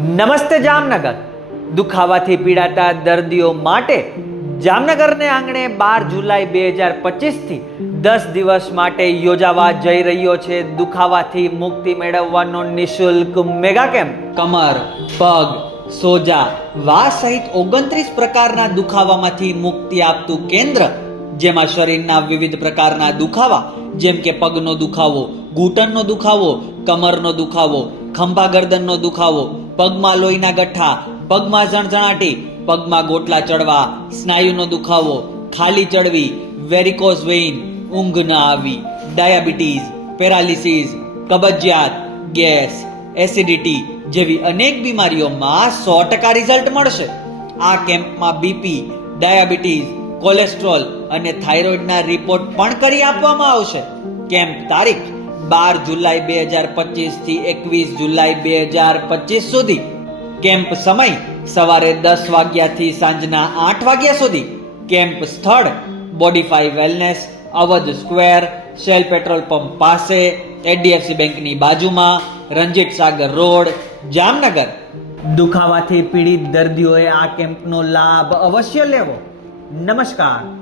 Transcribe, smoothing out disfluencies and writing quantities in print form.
નમસ્તે જામનગર. દુખાવાથી પીડાતા દર્દીઓ માટે જામનગરને આંગણે 12 જુલાઈ 2025થી 10 દિવસ માટે યોજાવા જઈ રહ્યો છે દુખાવાથી મુક્તિ મેળવવાનો નિઃશુલ્ક મેગા કેમ્પ. કમર, પગ, સોજા, વા સહિત 29 પ્રકારના દુખાવામાંથી મુક્તિ આપતું કેન્દ્ર, જેમાં શરીરના વિવિધ પ્રકારના દુખાવા જેમ કે પગનો દુખાવો, ઘૂંટણનો દુખાવો, કમરનો દુખાવો, ખંભા ગરદનનો દુખાવો, પગમાં લોહીના ગઠ્ઠા, પગમાં ઝણઝણાટી, પગમાં ગોટલા ચડવા, સ્નાયુનો દુખાવો, ખાલી ચડવી, વેરિકોઝ વેઇન, ઊંઘ ન આવી, ડાયાબિટીસ, પેરાલિસિસ, કબજિયાત, ગેસ, એસિડિટી જેવી અનેક બીમારીઓમાં 100% રિઝલ્ટ મળશે. આ કેમ્પમાં બીપી, ડાયાબિટીસ, કોલેસ્ટ્રોલ અને થાઇરોઇડના રિપોર્ટ પણ કરી આપવામાં આવશે. કેમ્પ તારીખ 12 જુલાઈ 2025 થી 21 જુલાઈ 2025 સુધી. કેમ્પ સમય સવારે 10 વાગ્યાથી સાંજના 8 વાગ્યા સુધી. કેમ્પ સ્થળ Bodify Wellness, Avadh square, Shell petrol pump પાસે, એચડીએફસી બેંકની બાજુમાં, રંજીત સાગર રોડ, જામનગર. દુખાવાથી પીડિત દર્દીઓએ આ કેમ્પનો લાભ અવશ્ય લેવો. નમસ્કાર.